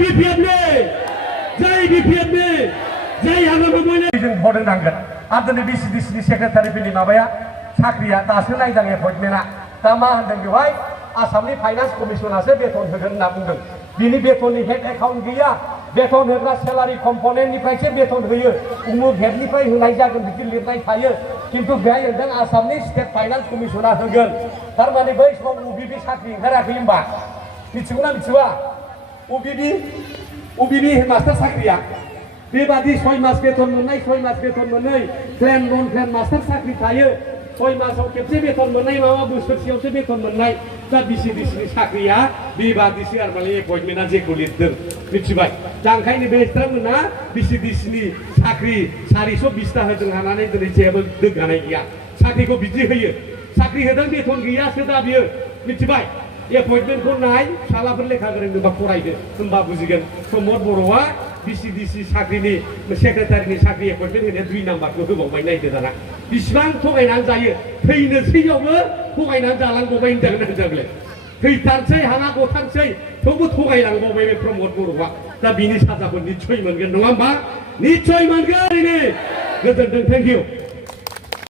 BPFनि जय BPFनि जय हाग्रामा बयनो जों भट होनांगोन आरो दिनै BCDCनि सेक्रेटारिफोरनि माबाया साख्रिया दासो नायदां एपइन्टमेन्टआ दा मा होनदों बेवहाय आसामनि फाइनान्स कमिसनासो बेथन होगोन होनना बुंदों बिनि बेथननि हेड एकाउन्ट गैया बेथन होग्रा सेलारि कम्पनेन्टनिफ्रायसो बेथन होयो उमुक हेडनिफ्राय होनाय जागोन बिदि लिरनाय थायो किन्तु बेहाय होनदों आसामनि स्टेट फाइनान्स कमिसना होगोन थारमाने बै समाव UBB साख्रि ओंखाराखै होनबा मिथिगौना मिथिबा UBB मास्टार साख्रिया बेबादि 6 मास बेथन मोननाय 6 मास बेथन मोनै प्लेन नन प्लेन मास्टार साख्रि थायो 6 मासाव खेबसे बेथन मोननाय माबा बोसोरसेयावसो बेथन मोननाय दा BCDCनि साख्रिया बेबादिसो आरो माने एपइन्टमेन्टआ जेखौ लिरदों मिथिबाय दा ओंखायनो बे बिथांमोना BCDCनि साख्रि 420 ता होदों होननानै दिनै जेबो दोनगानाय गैया साख्रिखौ बिदि होयो साख्रि होदों बेथन गैयासो दा बियो मिथिबाय एपइन्टमेन्टखौ नाय फिसालाफोर लेखा गोरोंबा फरायदो होनबा बुजिगोन प्रमद बर'आ BCDC साख्रिनि सेक्रेटारिनि साख्रि एपइन्टमेन्ट होनाया 2 नाम्बारखौ होबावबाय नायदो दाना बिसिबां थगायनानै जायो थैनोसैयावबो थगायनानै जालांबावबाय होनजागोन जागोन थैथारसै हाङा गथारसै थेवबो थगायलांबावबाय बे प्रमद बर'आ दा बिनि साजाखौ निस्सय मोनगोन नङा होमबा निस्सय मोनगोन गोजोनथों थेंक इउ